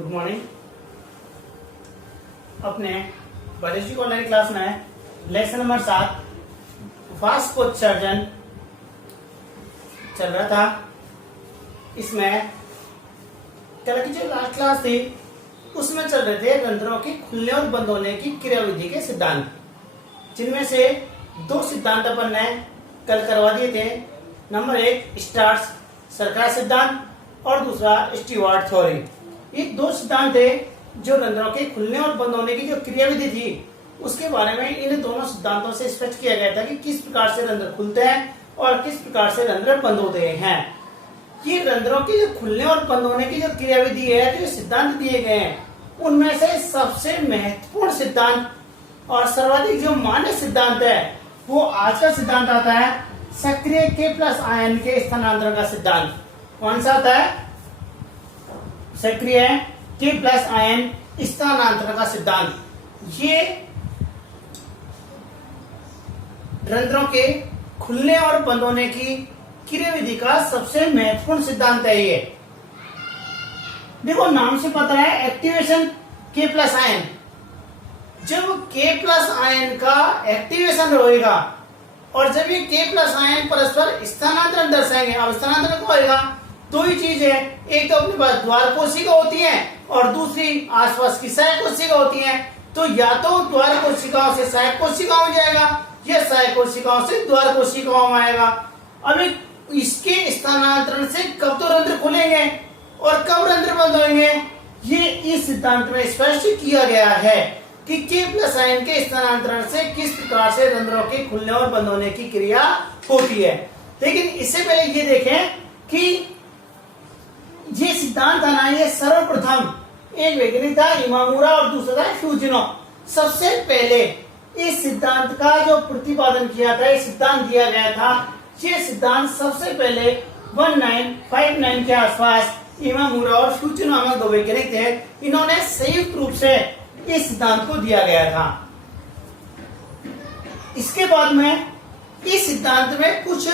Good morning. अपने biology की online class में लेसन नंबर 7 वाष्पोत्सर्जन चल रहा था। इसमें कल की जो लास्ट क्लास थी उसमें चल रहे थे रंध्रों के खुलने और बंद होने की क्रियाविधि के सिद्धांत, जिनमें से दो सिद्धांत अपन ने कल करवा दिए थे। नंबर 1 स्टार्स सरकार सिद्धांत और दूसरा स्टीवार्ट थ्योरी। ये दो सिद्धांत थे जो रंध्रों के खुलने और बंद होने की जो क्रियाविधि थी उसके बारे में इन दोनों सिद्धांतों से स्पष्ट किया गया था कि किस प्रकार से रंध्र खुलते हैं और किस प्रकार से रंध्र बंद होते हैं। ये रंध्रों के जो खुलने और बंद होने की जो क्रियाविधि है, जो सिद्धांत दिए गए हैं, उनमें से सबसे महत्वपूर्ण सिद्धांत और सर्वाधिक जो मान्य सिद्धांत है वो आज का सिद्धांत आता है सक्रिय K+ आयन के स्थानांतरण का सिद्धांत। कौन सा आता है? सक्रिय K+ आयन स्थानांतरण का सिद्धांत। ये रंध्रों के खुलने और बंद होने की क्रियाविधि का सबसे महत्वपूर्ण सिद्धांत है। ये देखो, नाम से पता है एक्टिवेशन K+ आयन। जब K+ आयन का एक्टिवेशन होएगा और जब ये K+ आयन परस्पर स्थानांतरण दर्शाएंगे। अब स्थानांतरण क्या होगा? दो ही चीज है, एक तो अपने पास द्वार कोशिका होती है और दूसरी आसपास की सहायक कोशिका होती है। तो या तो द्वार कोशिकाओं से सहायक कोशिकाओं में जाएगा या सहायक कोशिकाओं से द्वार कोशिकाओं में आएगा। अब इसके स्थानांतरण से कब तो रंध्र खुलेंगे और कब रंध्र बंद होंगे, ये इस सिद्धांत में स्पष्ट किया गया है कि K+ आयन के स्थानांतरण से किस प्रकार से रंध्रों के खुलने और बंद होने की क्रिया होती है। लेकिन इससे पहले ये देखें कि ये सिद्धांत था ना, ये सर्वप्रथम एक वैज्ञानिक था इमामुरा और दूसरा था फ्यूजिनो। सबसे पहले इस सिद्धांत का जो प्रतिपादन किया था, ये सिद्धांत दिया गया था, ये सिद्धांत सबसे पहले 1959 के आसपास इमामुरा और फ्यूजिनो नामक दो वैज्ञानिक थे। इन्होंने संयुक्त रूप से इस सिद्धांत को दिया गया था। इसके बाद में इस सिद्धांत में कुछ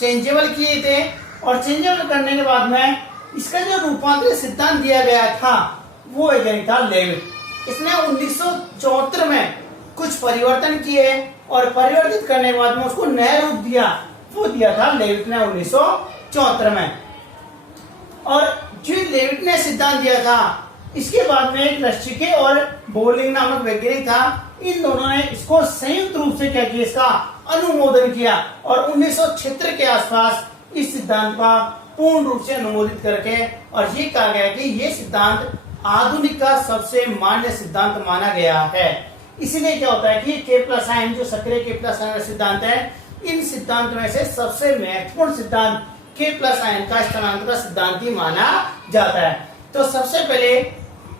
चेंजेबल किए थे और चेंजेबल करने के बाद में इसका जो रूपांतरित सिद्धांत दिया गया था वो वैज्ञानिक था लेविट। इसने 1974 में कुछ परिवर्तन किए और परिवर्तित करने के बाद में उसको नया रूप दिया, वो दिया था लेविट ने 1974 में। और जो लेविट ने सिद्धांत दिया था, इसके बाद में एक रस्टिके और बोलिंग नामक वैज्ञानिक था। इन दोनों ने इसको संयुक्त रूप से क्या किया, इसका अनुमोदन किया और 1976 के आसपास इस सिद्धांत का पूर्ण रूप से अनुमोदित करके और ये कहा गया कि ये सिद्धांत आधुनिक का सबसे मान्य सिद्धांत माना गया है। इसीलिए क्या होता है कि K+ आयन जो सक्रिय K+ आयन का सिद्धांत है, इन सिद्धांत में से सबसे महत्वपूर्ण सिद्धांत K+ आयन का स्थानांतरण का सिद्धांत ही माना जाता है। तो सबसे पहले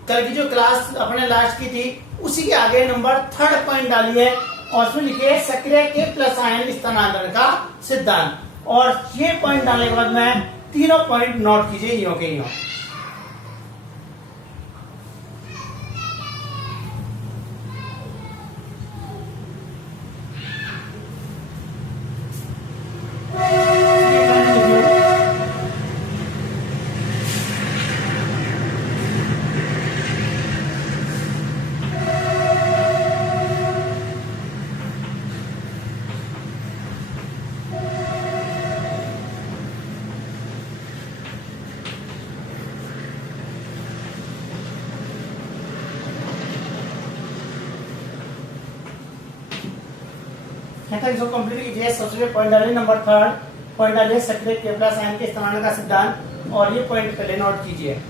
कल की जो क्लास अपने लास्ट की थी उसी के आगे नंबर 3 पॉइंट डालिए और उसमें लिखिए सक्रिय K+ आयन स्थानांतरण का सिद्धांत। और ये पॉइंट डालने के बाद में तीनों पॉइंट नोट कीजिए यूं के यूं। इसको कंप्लीट कीजिए। सबसे पॉइंट डालिए नंबर 3 पॉइंट डालिए सक्रिय K+ आयन के स्थानांतरण का सिद्धांत और ये पॉइंट पहले नोट कीजिए।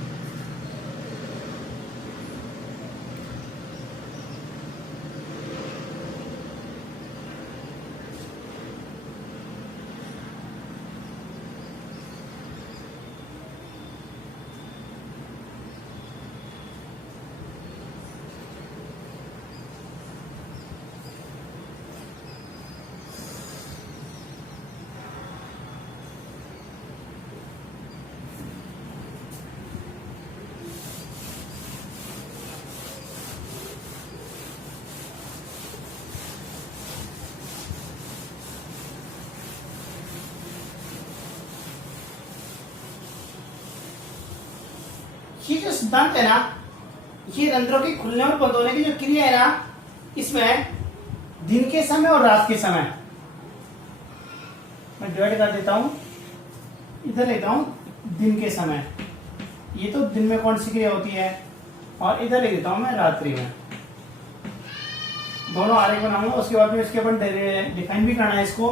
ये जो सिद्धांत है ना, ये रंध्रों के खुलने और बंद होने की जो क्रिया है ना, इसमें दिन के समय और रात के समय, मैं डिवाइड कर देता हूं, इधर लेता हूं दिन के समय, ये तो दिन में कौन सी क्रिया होती है, और इधर ले देता हूं मैं रात्रि में। दोनों आरेख बनाऊंगा, उसके बाद में इसके अपन डिफाइन भी करना है इसको।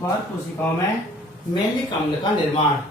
द्वार कोशिकाओं में मेलिक अम्ल का निर्माण।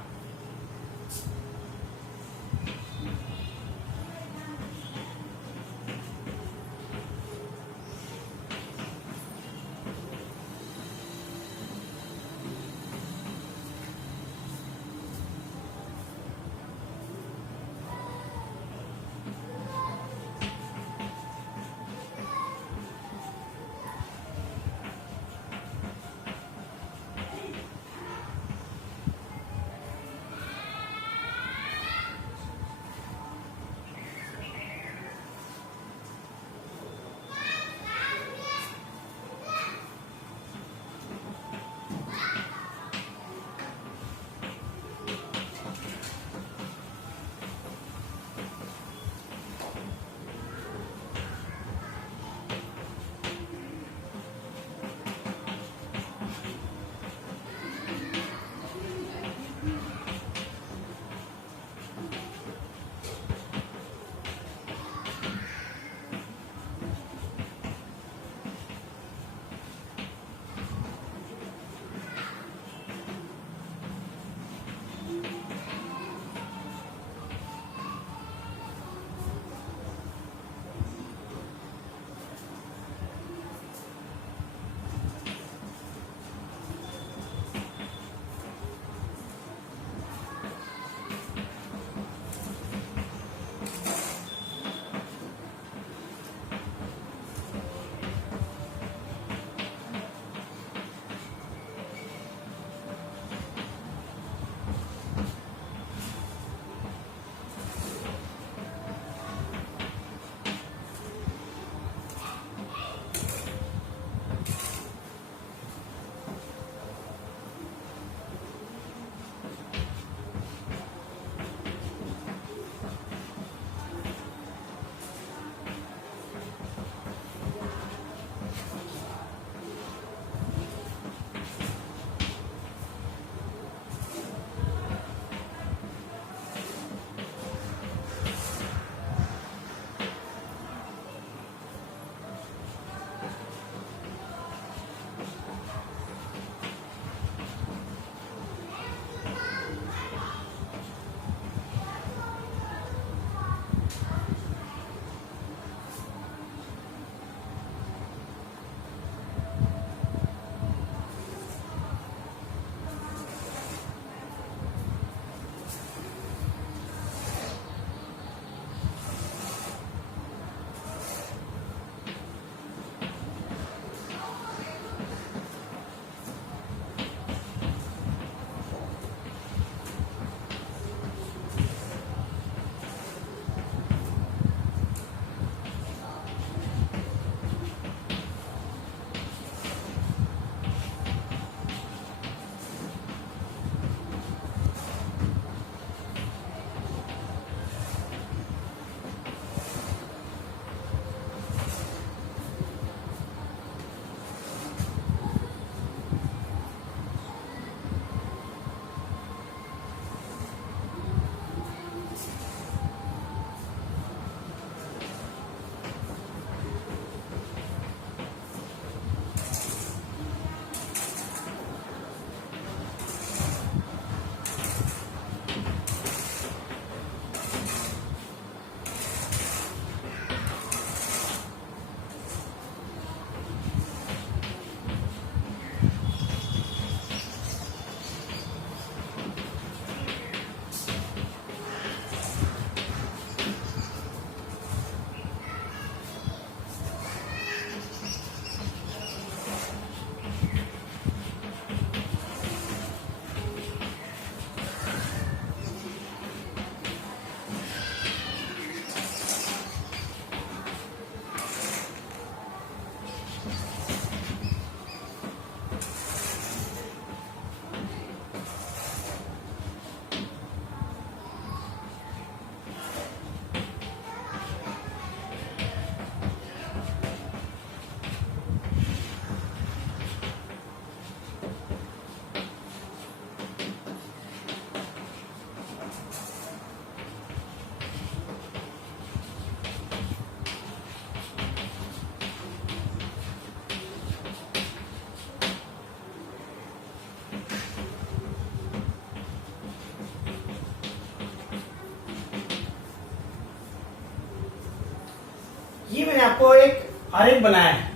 मैंने आपको एक आरेख बनाया है।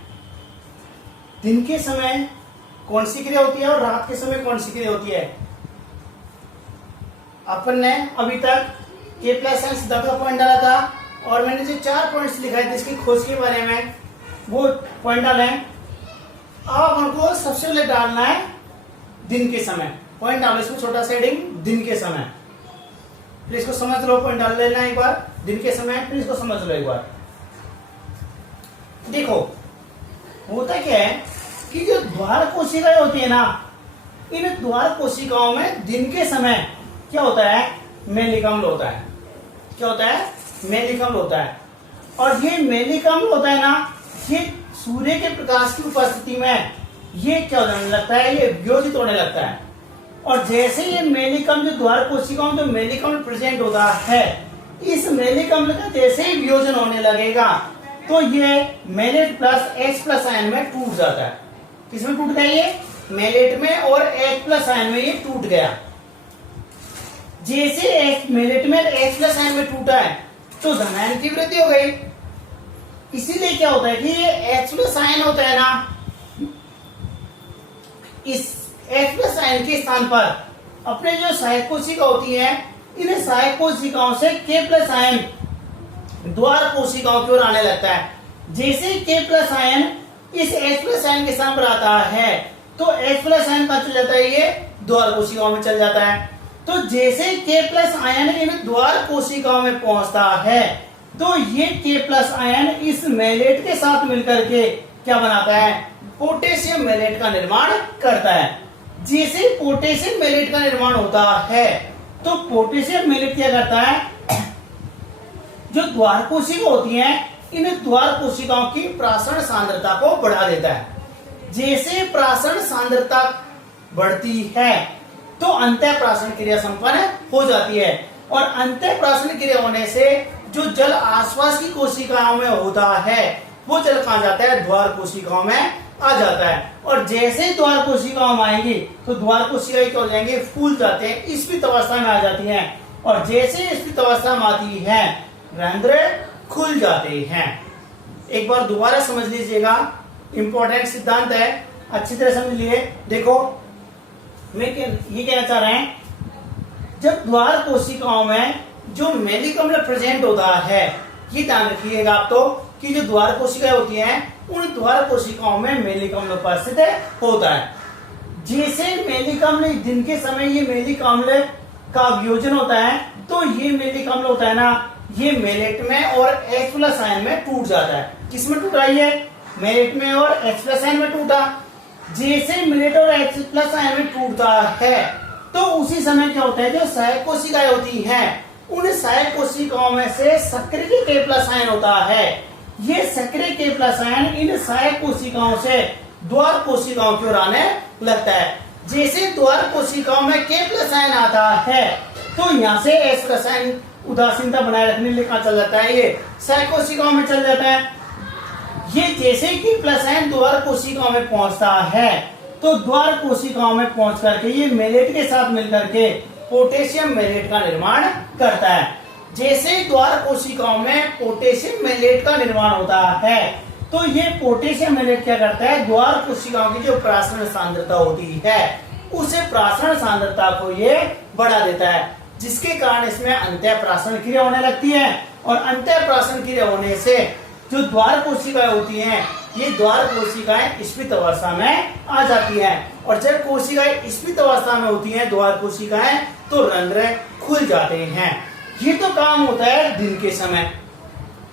दिन के समय कौन सी क्रिया होती है और रात के समय कौन सी क्रिया होती है। अपन ने अभी तक K प्लस एन सिद्धांत का पॉइंट डाला था और मैंने जो 4 पॉइंट्स लिखाए थे इसकी खोज के बारे में, वो पॉइंट डाले। अब हमको सबसे पहले डालना है दिन के समय। पॉइंट डालो इसमें छोटा सा हेडिंग, दिन के समय। फिर इसको समझ लो, पॉइंट डाल लेना एक बार दिन के समय, फिर इसको समझ लो एक बार। देखो होता क्या है कि जो द्वार कोशिकाएं होती है ना, इन द्वार कोशिकाओं में दिन के समय क्या होता है, मैलिक अम्ल होता है। क्या होता है, मैलिक अम्ल होता है। और ये मैलिक अम्ल होता है ना, ये सूर्य के प्रकाश की उपस्थिति में ये क्या होने लगता है, ये वियोजित होने लगता है। और जैसे ये मैलिक अम्ल जो द्वार कोशिकाओं में जो मैलिक अम्ल प्रेजेंट होता है, इस मैलिक अम्ल का जैसे ही वियोजन होने लगेगा तो ये malate plus H plus ion में टूट जाता है। किसमें टूट गया, ये मैलेट में, और H प्लस आयन में ये टूट गया। जैसे मैलेट में H प्लस आयन में टूटा है तो धनायन की वृद्धि हो गई। इसीलिए क्या होता है कि ये H प्लस आयन होता है ना, इस H प्लस आयन के स्थान पर अपने जो सहायक कोशिका होती है, इन सहायक कोशिकाओं से K प्लस आयन द्वार कोशिकाओं की ओर आने लगता है। जैसे K प्लस आयन इस H प्लस आयन के स्थान पर आता है तो H प्लस आयन कहाँ चल जाता है, ये द्वार कोशिकाओं में चल जाता है। तो जैसे K प्लस आयन इन द्वार कोशिकाओं में पहुंचता है तो ये K प्लस आयन इस मैलेट के साथ मिलकर के क्या बनाता है, पोटेशियम मैलेट का निर्माण करता है। जैसे पोटेशियम मैलेट का निर्माण होता है तो पोटेशियम मैलेट क्या करता है, जो द्वार कोशिका होती हैं, इन द्वार कोशिकाओं की प्रासरण सांद्रता को बढ़ा देता है। जैसे प्रासरण सांद्रता बढ़ती है तो अंतःप्रासन क्रिया संपन्न हो जाती है। और अंतःप्रासन क्रिया होने से जो जल आसपास की कोशिकाओं में होता है वो जल कहाँ जाता है, द्वार कोशिकाओं में आ जाता है। और जैसे द्वार कोशिकाओं में आएंगी तो द्वार कोशिकाएं क्या हो जाएंगे, फूल जाते हैं, स्फीत अवस्था में आ जाती हैं। और जैसे स्फीत अवस्था में आती है रंध्र खुल जाते हैं। एक बार दोबारा समझ लीजिएगा, इंपॉर्टेंट सिद्धांत है, अच्छी तरह समझ लिए। देखो मैं ये कहना चाह रहे हैं, जब द्वार कोशिकाओं में जो मैलिक अम्ल प्रेजेंट होता है, ये ध्यान रखिएगा आप तो कि जो द्वार कोशिकाएं होती हैं उन द्वार कोशिकाओं में मैलिक अम्ल उपस्थित होता है। जैसे मैलिक अम्ल दिन के समय ये मैलिक अम्ल का वियोजन होता है तो ये मैलिक अम्ल होता है ना, ये मैलेट में और H प्लस आयन में टूट जाता है। किसमें टूटा, ये मैलेट में और H प्लस आयन में टूटा। जैसे मैलेट और H प्लस आयन में टूटता है तो उसी समय क्या होता है, जो सहायक कोशिकाएं होती हैं उन सहायक कोशिकाओं में से सक्रिय K प्लस आयन होता है। ये सक्रिय K प्लस आयन इन सहायक कोशिकाओं से द्वार कोशिकाओं की ओर आने लगता है। जैसे द्वार कोशिकाओं में K प्लस आयन आता है तो यहाँ से H प्लस आयन उदासीनता बनाए रखने के लिए कहाँ चल जाता है, ये सहायक कोशिकाओं में चल जाता है। ये जैसे कि प्लस आयन द्वार कोशिकाओं में पहुंचता है तो द्वार कोशिकाओं में पहुंच करके ये मैलेट के साथ मिलकर के पोटेशियम मैलेट का निर्माण करता है। जैसे द्वार कोशिकाओं में पोटेशियम मैलेट का निर्माण होता है तो ये पोटेशियम मैलेट क्या करता है, द्वार कोशिकाओं की जो प्रासरण सांद्रता होती है उसे प्रासरण सांद्रता को ये बढ़ा देता है, जिसके कारण इसमें अंतःप्रासन क्रिया होने लगती है। और अंतःप्रासन क्रिया होने से जो द्वार कोशिकाएं होती हैं, ये द्वार कोशिकाएं स्फीत अवस्था में आ जाती हैं। और जब कोशिकाएं स्फीत अवस्था में होती हैं द्वार कोशिकाएं, तो रंध्र खुल जाते हैं। ये तो काम होता है दिन के समय।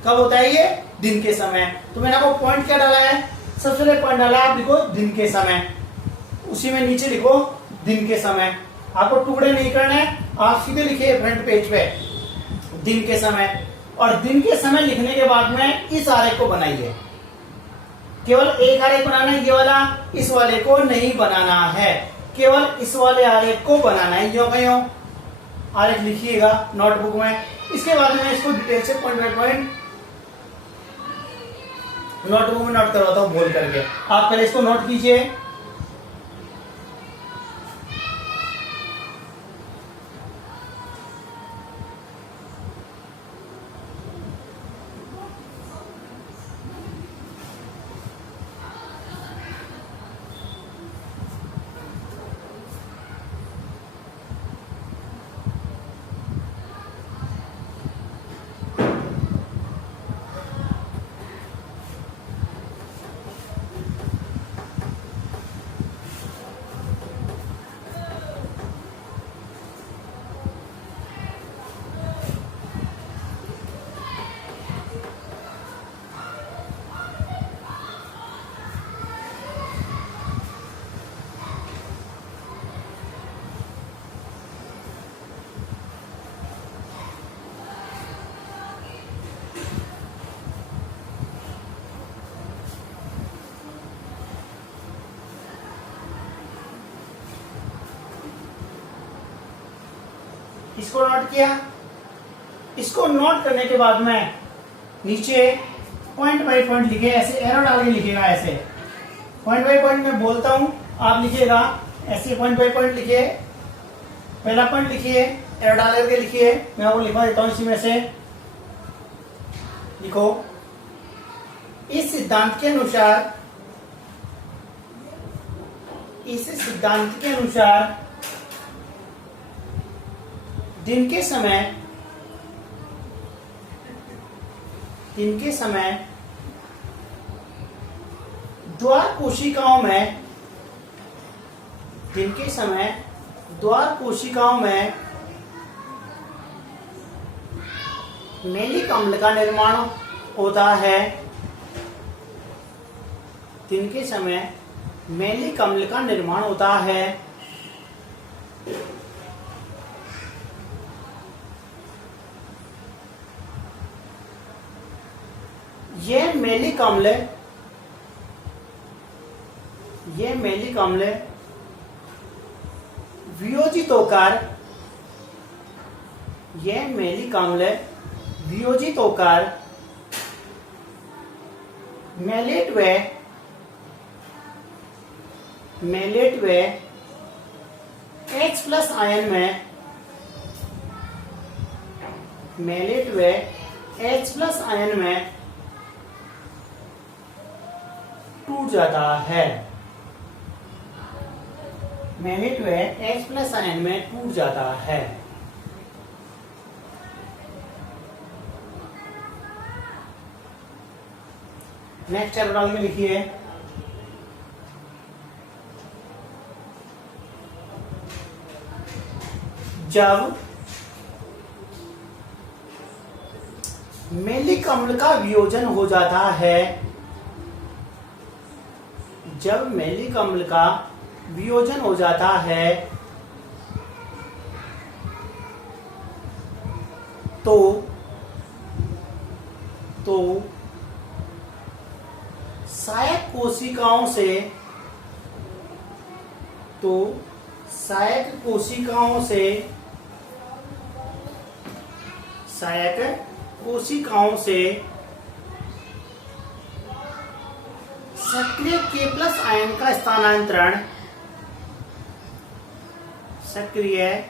कब होता है ये, दिन के समय। तो मैंने आपको पॉइंट क्या डाला है, सबसे पहले पॉइंट डाला आप लिखो दिन के समय, उसी में नीचे लिखो दिन के समय। आपको टुकड़े नहीं करने, आप सीधे लिखिए फ्रंट पेज पे दिन के समय। और दिन के समय लिखने के बाद में इस आरेख को बनाइए। केवल एक आरेख बनाना है, ये वाला, इस वाले को नहीं बनाना है, केवल इस वाले आरेख को बनाना है। यो कहीं आरेख लिखिएगा नोटबुक में। इसके बाद में इसको डिटेल से पॉइंट बाय पॉइंट नोटबुक में नोट करवाता हूं बोल करके। आप पहले इसको नोट कीजिए। इसको नोट किया। इसको नोट करने के बाद में नीचे पॉइंट बाय पॉइंट लिखे, ऐसे एरो डाल के लिखेगा। ऐसे पॉइंट बाय पॉइंट मैं बोलता हूं, आप लिखिएगा। ऐसे पॉइंट बाय पॉइंट लिखिए। पहला पॉइंट लिखिए, एरो डाल करके लिखिए। मैं वो लिखवा देता हूं। इसी में से लिखो, इस सिद्धांत के अनुसार, इस सिद्धांत के अनुसार दिन के समय द्वार कोशिकाओं में, दिन के समय द्वार कोशिकाओं में मैलिक अम्ल का निर्माण होता है। दिन के समय मैलिक अम्ल का निर्माण होता है। यह मैलिक अम्ल वियोजित होकर, यह मैलिक अम्ल वियोजित होकर मैलेट व H प्लस आयन में, मैलेट व H प्लस आयन में टूट जाता है। मैलेट व H प्लस आयन में टूट जाता है। नेक्स्ट एरो में लिखिए, जब मैलिक अम्ल का वियोजन हो जाता है, जब मैलिक अम्ल का वियोजन हो जाता है तो सहायक कोशिकाओं से सक्रिय K प्लस आयन का स्थानांतरण, सक्रिय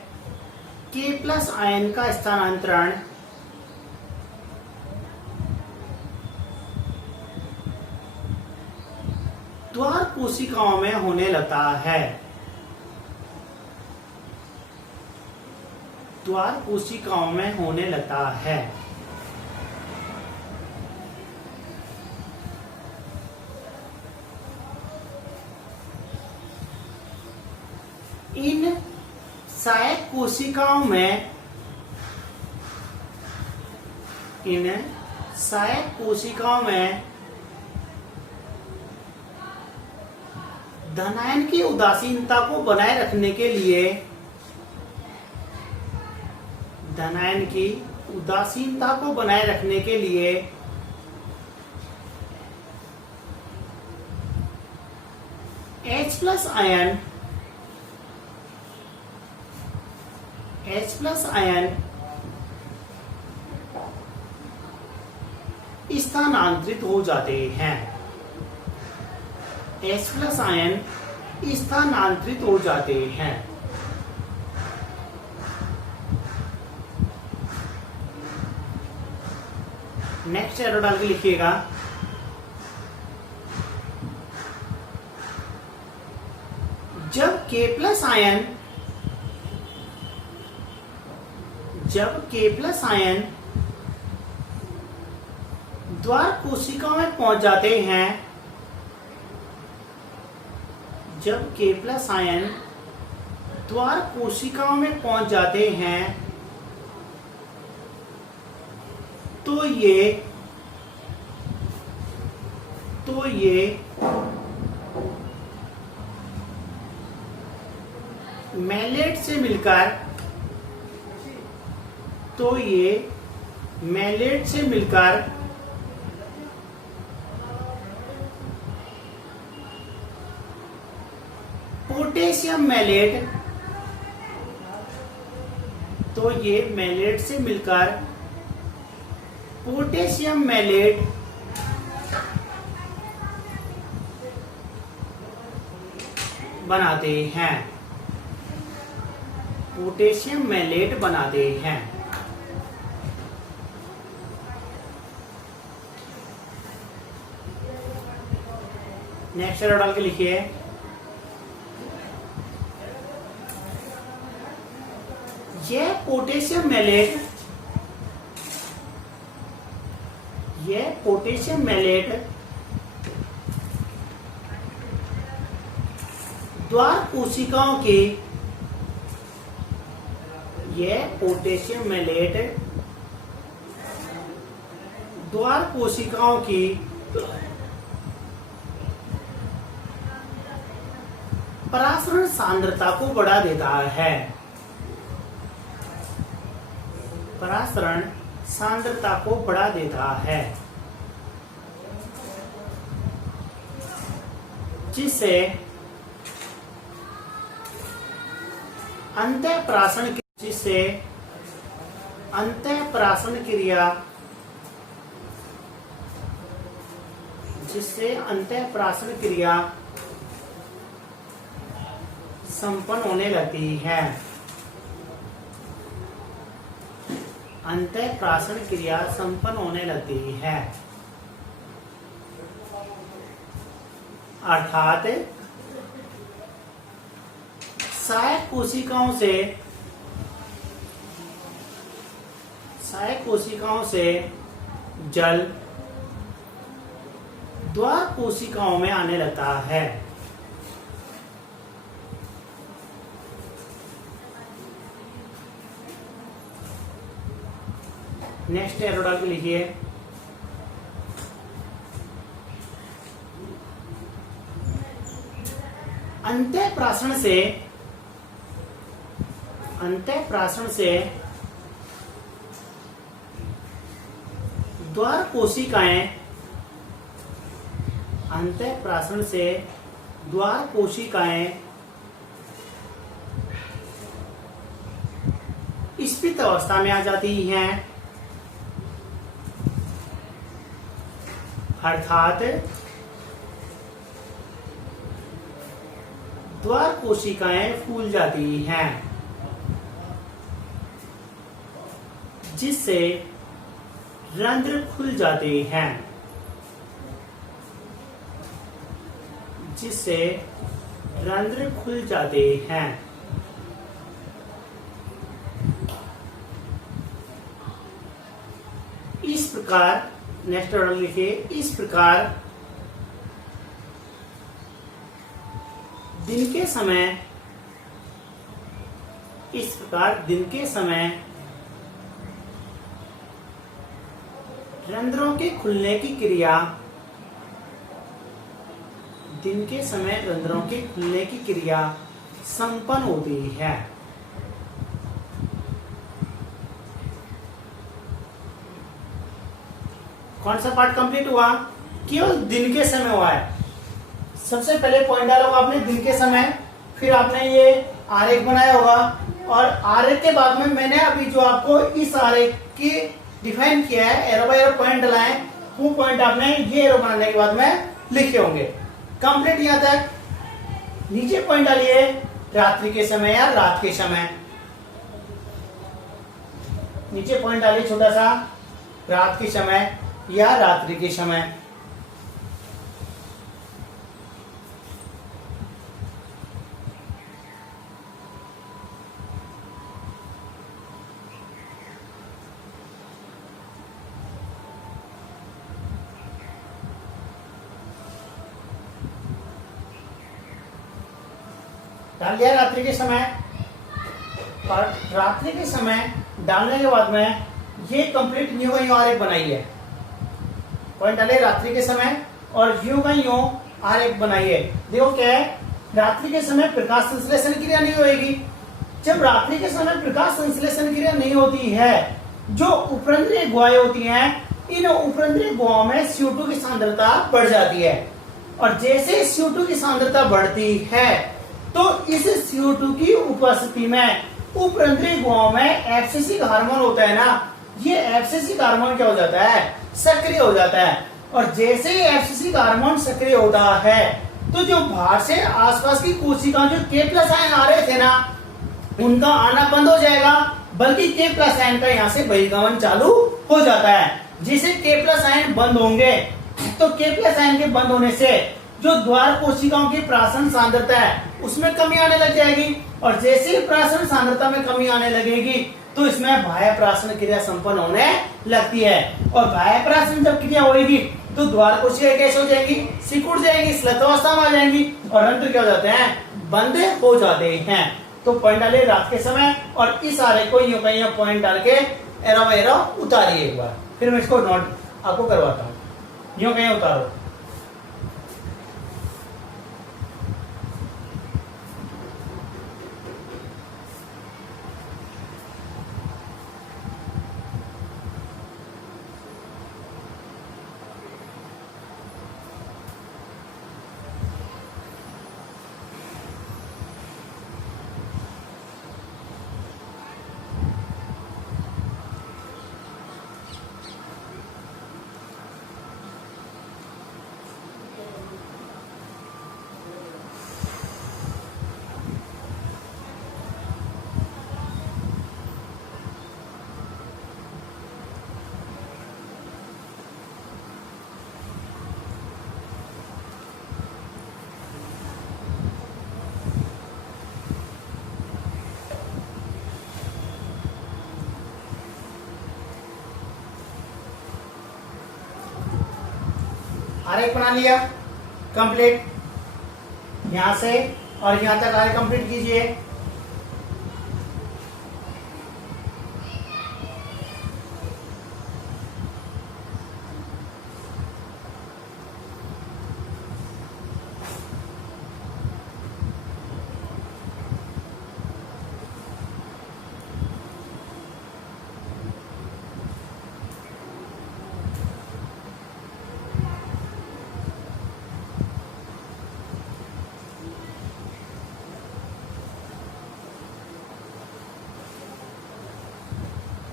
K प्लस आयन का स्थानांतरण द्वार कोशिकाओं में होने लगता है। द्वार कोशिकाओं में होने लगता है। इन सहायक कोशिकाओं में धनायन की उदासीनता को बनाए रखने के लिए, धनायन की उदासीनता को बनाए रखने के लिए H प्लस आयन स्थानांतरित हो जाते हैं। H प्लस आयन स्थानांतरित हो जाते हैं। नेक्स्ट एरो डाल के लिखिएगा, जब K प्लस आयन द्वार कोशिकाओं में पहुंच जाते हैं, जब K प्लस आयन द्वार कोशिकाओं में पहुंच जाते हैं तो ये मैलेट से मिलकर पोटेशियम तो ये मैलेट से मिलकर पोटेशियम मैलेट बनाते हैं, पोटेशियम मैलेट बनाते हैं। नेक्स्ट एरो डाल के लिखिए, यह पोटेशियम मैलेट द्वार कोशिकाओं के, यह पोटेशियम मैलेट द्वार कोशिकाओं की परासरण सांद्रता को बढ़ा देता है, परासरण सांद्रता को बढ़ा देता है, जिससे अंतःप्राशन क्रिया संपन्न होने लगती है, अंतःप्राशन क्रिया संपन्न होने लगती है। अर्थात सहायक कोशिकाओं से जल द्वार कोशिकाओं में आने लगता है। नेक्स्ट एरो डाल के लिखिए, अंतःप्राशन से द्वार कोशिकाएं स्फीत अवस्था में आ जाती हैं, अर्थात द्वार कोशिकाएं फूल जाती हैं, जिससे रंध्र खुल जाते हैं, इस प्रकार नेक्स्ट ऑर्डर लिखिए, इस प्रकार दिन के समय रंध्रों के खुलने की क्रिया संपन्न होती है। कौन सा पार्ट कंप्लीट हुआ? केवल दिन के समय हुआ है। सबसे पहले पॉइंट डाला होगा आपने दिन के समय, फिर आपने ये आरेख बनाया होगा, और आरेख के बाद में मैंने अभी जो आपको इस आरेख की डिफाइन किया है, एरो बाय एरो पॉइंट डलाए, वो पॉइंट आपने ये एरो बनाने के बाद में लिखे होंगे। कंप्लीट यहाँ तक। नीचे पॉइंट डालिए रात्रि के समय या रात के समय। नीचे पॉइंट डालिए छोटा सा, रात के समय या रात्रि के समय। डाल दिया रात्रि के समय। और रात्रि के समय डालने के बाद में ये कंप्लीट न्यू का यूं आरेख बनाइए। पॉइंट डाले रात्रि के समय और यूं का यूं आरेख बनाइए। देखो क्या है, रात्रि के समय प्रकाश संश्लेषण क्रिया नहीं होगी। जब रात्रि के समय प्रकाश संश्लेषण क्रिया नहीं होती है, जो उपरंध्रीय गुहाएं होती हैं, इन उपरंध्रीय गुहाओं में CO2 की सांद्रता बढ़ जाती है। और जैसे CO2 की सांद्रता बढ़ती है तो इस CO2 की उपस्थिति में उपरंध्रीय गुहाओं में एब्सिसिक हार्मोन होता है ना, ये एब्सिसिक हार्मोन क्या हो जाता है, सक्रिय हो जाता है। और जैसे ही एब्सिसिक हार्मोन सक्रिय होता है तो जो बाहर से आसपास की कोशिकाएं जो K+ आयन आ रहे थे ना, उनका आना बंद हो जाएगा, बल्कि K+ आयन का यहाँ से बहिर्गमन चालू हो जाता है। जिसे K+ आयन बंद होंगे तो K+ आयन के बंद होने से जो द्वार कोशिकाओं की प्राशन सांद्रता है उसमें कमी आने लग जाएगी, और जैसे ही प्राशन सांद्रता में कमी आने लगेगी तो इसमें बाह्य प्राशन क्रिया संपन्न होने लगती है। और बाह्य प्राशन जब क्रिया होगी तो द्वार कोशिकाएं कैसे हो जाएंगी, सिकुड़ जाएंगी, श्लथावस्था में आ जाएंगी, और रंध्र क्या हो जाते हैं, बंद हो जाते हैं। तो पॉइंट डालिए रात के समय, और इस आरेख को यूं कहीं पॉइंट डाल के एरो बाय एरो उतारिए एक बार, फिर मैं इसको नोट आपको करवाता हूँ। यूं कहीं उतारो। आरेख बना लिया कंप्लीट, यहां से और यहां तक आरेख कंप्लीट कीजिए।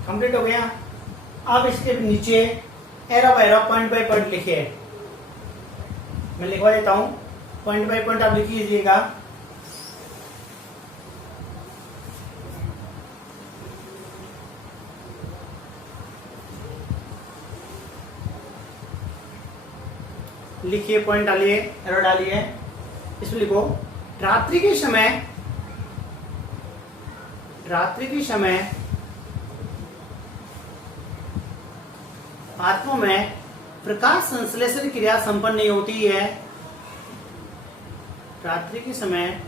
कंप्लीट हो गया। अब इसके नीचे arrow by arrow, point by point लिखिए। मैं लिखवा देता हूं, पॉइंट बाय पॉइंट आप लिख लीजिएगा। लिखिए, पॉइंट डालिए, एरो डालिए। इसमें लिखो रात्रि के समय आत्मों में प्रकाश संश्लेषण क्रिया संपन्न नहीं होती है। रात्रि के समय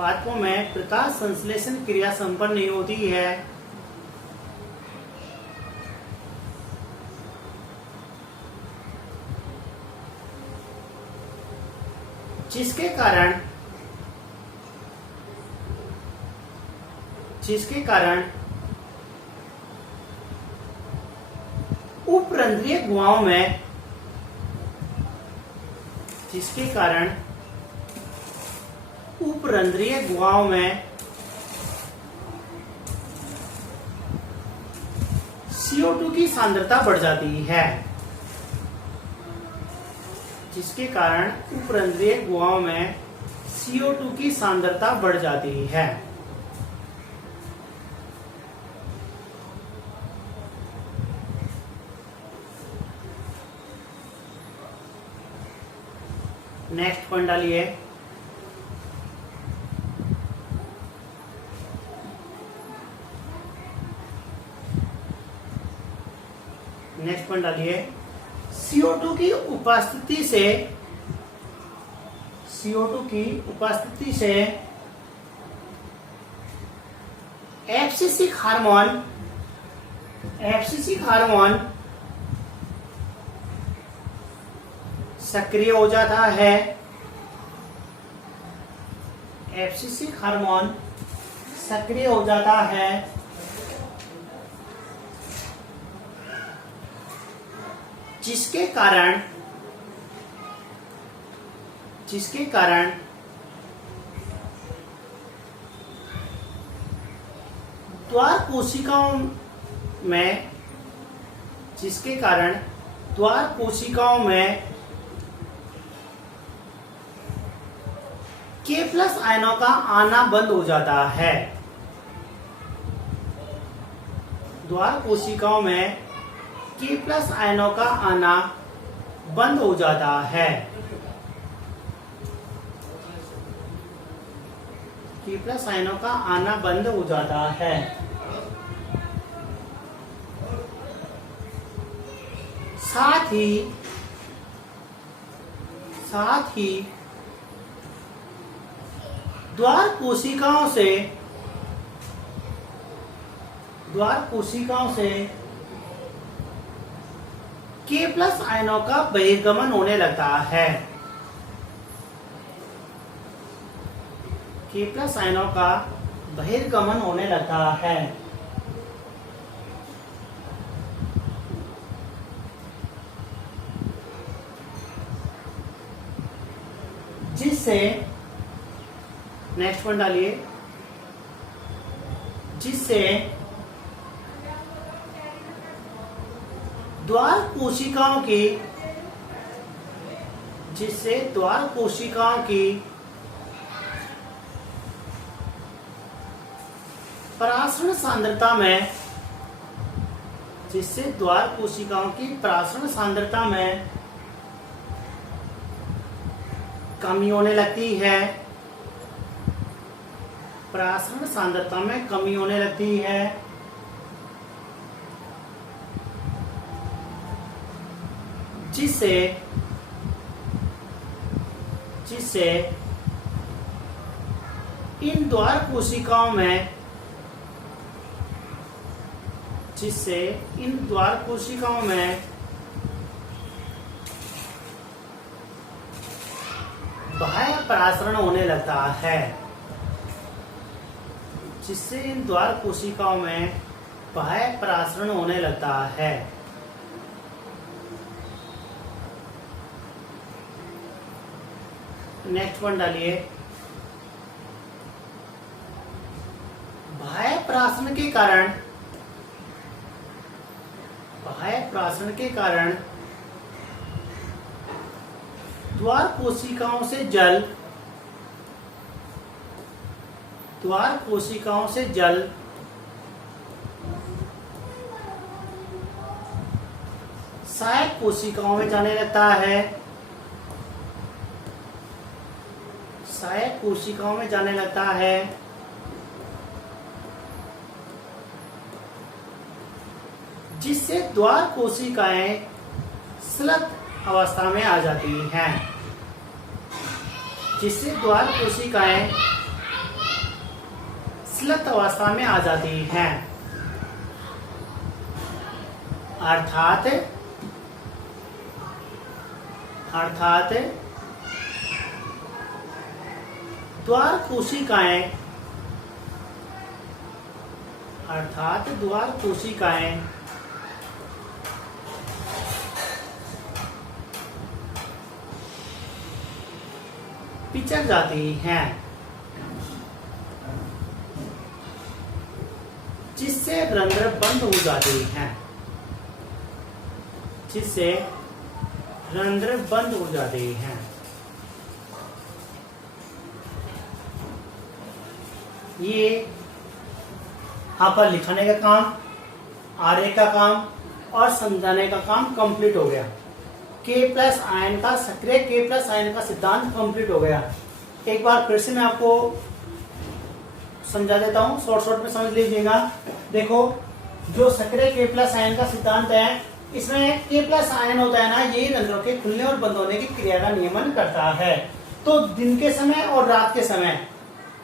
आत्मों में प्रकाश संश्लेषण क्रिया संपन्न नहीं होती है। जिसके उपरंध्रीय गुहाओं में CO2 की सांद्रता बढ़ जाती है। जिसके कारण उपरंध्रीय गुहाओं में CO2 की सांद्रता बढ़ जाती है। नेक्स्ट पॉइंट डालिए। नेक्स्ट पॉइंट डालिए। CO2 की उपस्थिति से एब्सिसिक हार्मोन सक्रिय हो जाता है। एब्सिसिक हार्मोन सक्रिय हो जाता है। जिसके कारण द्वार कोशिकाओं में जिसके कारण द्वार कोशिकाओं में K+ आयनों का आना बंद हो जाता है। द्वार कोशिकाओं में K+ आयनों का आना बंद हो जाता है। K+ आयनों का आना बंद हो जाता है। साथ ही द्वार कोशिकाओं से K+ आयनों का बहिर्गमन होने लगता है। K+ आयनों का बहिर्गमन होने लगता है। जिससे नेक्स्ट पॉइंट डालिए, जिससे द्वार कोशिकाओं की परासरण सांद्रता में कमी होने लगती है। परासरण सांद्रता में कमी होने लगती है। जिससे इन द्वार कोशिकाओं में बाह्य परासरण होने लगता है। जिससे इन द्वार कोशिकाओं में बाह्य परासरण होने लगता है। नेक्स्ट वन डालिए, बाह्य परासरण के कारण द्वार कोशिकाओं से जल सहायक कोशिकाओं में जाने लगता है। सहायक कोशिकाओं में जाने लगता है। जिससे द्वार कोशिकाएं स्लग अवस्था में आ जाती हैं। जिससे द्वार कोशिकाएं स्लग अवस्था में आ जाती हैं। अर्थात द्वार कोशिकाएं पिचक जाती हैं। जिससे रंध्र बंद हो जाते हैं। जिससे रंध्र बंद हो जाते हैं। ये यहां पर लिखने का काम, आरेख का काम और समझाने का काम कंप्लीट हो गया। K+ आयन का सक्रिय K+ आयन का सिद्धांत कंप्लीट हो गया। एक बार फिर से मैं आपको समझा देता हूं, शॉर्ट में समझ लीजिएगा। देखो, जो सक्रिय K+ आयन का सिद्धांत है, इसमें K+ आयन होता है ना, यही रंध्रों के खुलने और बंद होने की क्रिया का नियमन करता है। तो दिन के समय और रात के समय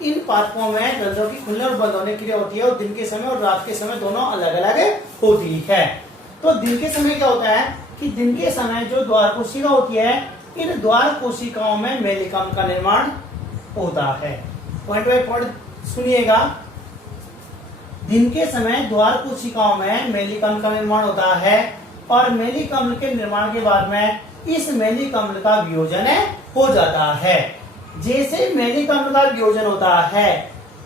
इन पादपों में रंध्रों की खुलने और बंद होने की क्रिया होती है, और दिन के समय और रात के समय दोनों अलग अलग होती है। तो दिन के समय क्या होता है कि दिन के समय जो द्वार कोशिका होती है, इन द्वार कोशिकाओं में मेलिकम का निर्माण होता है। पॉइंट बाय पॉइंट सुनिएगा। दिन के समय द्वार कोशिकाओं में मेलिकम का निर्माण होता है, और मेलिकम के निर्माण के बाद में इस मेलिकम का वियोजन हो जाता है। जैसे मेलिकम का वियोजन होता है,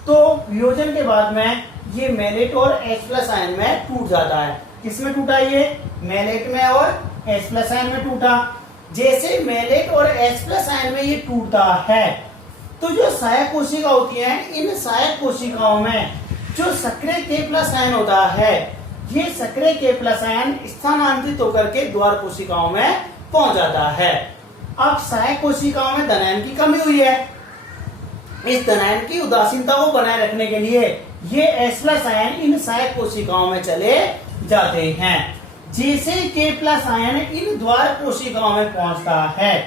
तो वियोजन के बाद में ये मेलेट और H प्लस आयन में टूट जाता है। किसमें टूटा? ये मेलेट में और H प्लस आयन में टूटा। जैसे मेलेट और H प्लस आयन में ये टूटता है तो जो सहायक कोशिका होती है, इन सहायक कोशिकाओं में जो सक्रिय K प्लस आयन होता है, ये सक्रिय K प्लस आयन स्थानांतरित होकर के द्वार कोशिकाओं में पहुंच जाता है। अब सहायक कोशिकाओं में धनायन की कमी हुई है। इस धनायन की उदासीनता को बनाए रखने के लिए ये H प्लस आयन इन सहायक कोशिकाओं में चले जाते हैं। जैसे K प्लस आयन इन द्वार कोशिकाओं में पहुंचता है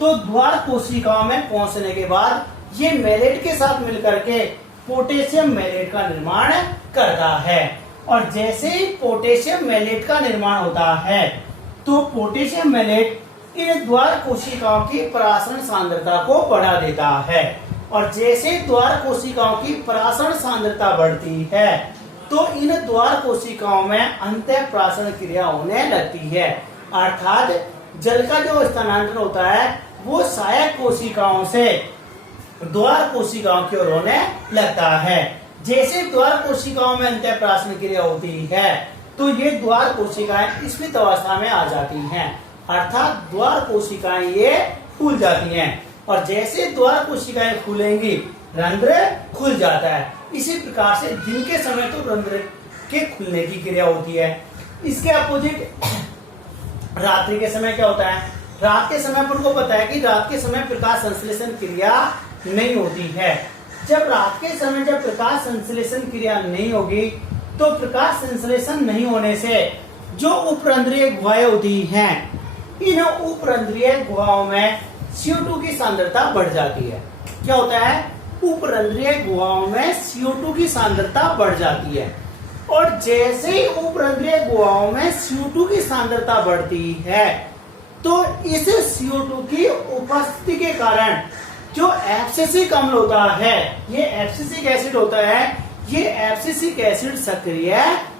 तो द्वार कोशिकाओं में पहुंचने के बाद ये मेलेट के साथ मिलकर के पोटेशियम मेलेट का निर्माण करता है। और जैसे ही पोटेशियम मेलेट का निर्माण होता है तो पोटेशियम मेलेट इन द्वार कोशिकाओं की परासरण सांद्रता को बढ़ा देता है। और जैसे द्वार कोशिकाओं की परासरण सांद्रता बढ़ती है तो इन द्वार कोशिकाओं में अंतःप्रासरण क्रिया होने लगती है, अर्थात जल का जो स्थानांतरण होता है वो सहायक कोशिकाओं से द्वार कोशिकाओं की ओर होने लगता है। जैसे द्वार कोशिकाओं में अंतःप्रासरण क्रिया होती है तो ये द्वार कोशिकाएं स्फीत अवस्था में आ जाती हैं, अर्थात द्वार कोशिकाएं ये फूल जाती हैं। और जैसे द्वार कोशिकाएं खुलेंगी रंध्र खुल जाता है। इसी प्रकार से दिन के समय तो रंध्र के खुलने की क्रिया होती है। इसके अपोजिट रात्रि के समय क्या होता है? रात के समय पर उनको पता है कि रात के समय प्रकाश संश्लेषण क्रिया नहीं होती है। जब रात के समय जब प्रकाश संश्लेषण क्रिया नहीं होगी तो प्रकाश संश्लेषण नहीं होने से जो उपरंध्रीय गुहाएं होती हैं, इन उपरंध्रीय गुहाओं में CO2 की सांद्रता बढ़ जाती है। क्या होता है? उपरंध्रीय गुहाओं में CO2 की सांद्रता बढ़ जाती है। और जैसे ही उपरंध्रीय गुहाओं में CO2 की सांद्रता बढ़ती है तो इस CO2 की उपस्थिति के कारण जो एब्सिसिक अम्ल होता है, ये एब्सिसिक एसिड होता है, ये एब्सिसिक एसिड सक्रिय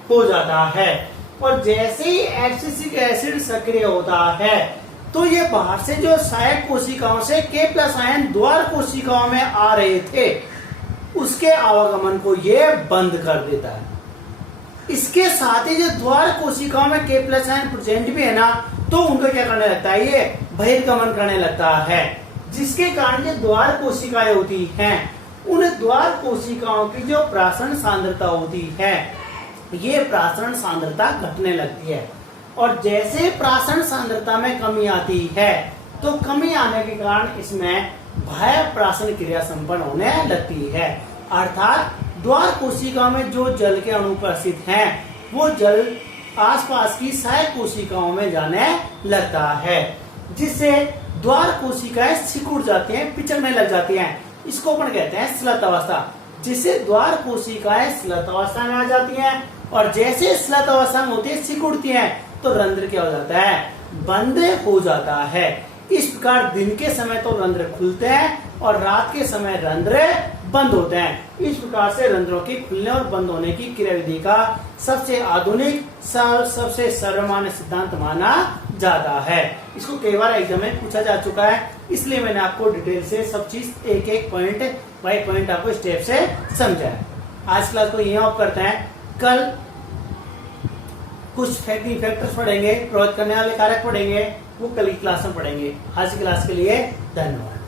हो जाता है। और जैसे ही एब्सिसिक एसिड सक्रिय होता है तो ये बाहर से जो सहायक कोशिकाओं से K प्लस आयन द्वार कोशिकाओं में आ रहे थे उसके आवागमन को ये बंद कर देता है। इसके साथ ही जो द्वार कोशिकाओं में K प्लस आयन प्रेजेंट भी है ना, तो उनको क्या करने लगता है? ये बहिर्गमन करने लगता है, जिसके कारण जो द्वार कोशिकाएं होती हैं उन द्वार कोशिकाओं की जो प्रासरण सांद्रता होती है, ये प्रासरण सांद्रता घटने लगती है। और जैसे प्रासरण सांद्रता में कमी आती है तो कमी आने के कारण इसमें बाह्य प्रासरण क्रिया संपन्न होने लगती है, अर्थात द्वार कोशिकाओं में जो जल के अणु उपस्थित हैं वो जल आसपास की सहायक कोशिकाओं में जाने लगता है, जिससे द्वार कोशिकाएं सिकुड़ जाती हैं, पिचकने लग जाती हैं। इसको अपन कहते हैं स्लत अवस्था। जिससे द्वार कोशिकाएं स्लत अवस्था में आ जाती हैं और जैसे स्लत अवस्था में होती है, सिकुड़ती हैं, तो रंध्र क्या हो जाता है? बंद हो जाता है। इस प्रकार दिन के समय तो रंध्र खुलते हैं और रात के समय रंध्र बंद होते हैं। इस प्रकार से रंध्रों के खुलने और बंद होने की क्रिया विधि का सबसे आधुनिक सबसे सर्वमान्य सिद्धांत माना जाता है। इसको कई बार एग्जाम में पूछा जा चुका है, इसलिए मैंने आपको डिटेल से सब चीज एक एक पॉइंट बाय पॉइंट आपको स्टेप से समझाया। आज क्लास को यहीं ऑफ करते हैं। कल कुछ फैक्टर्स पढ़ेंगे, प्रभावित करने वाले कारक पढ़ेंगे, वो कल की क्लास में पढ़ेंगे। आज की क्लास के लिए धन्यवाद।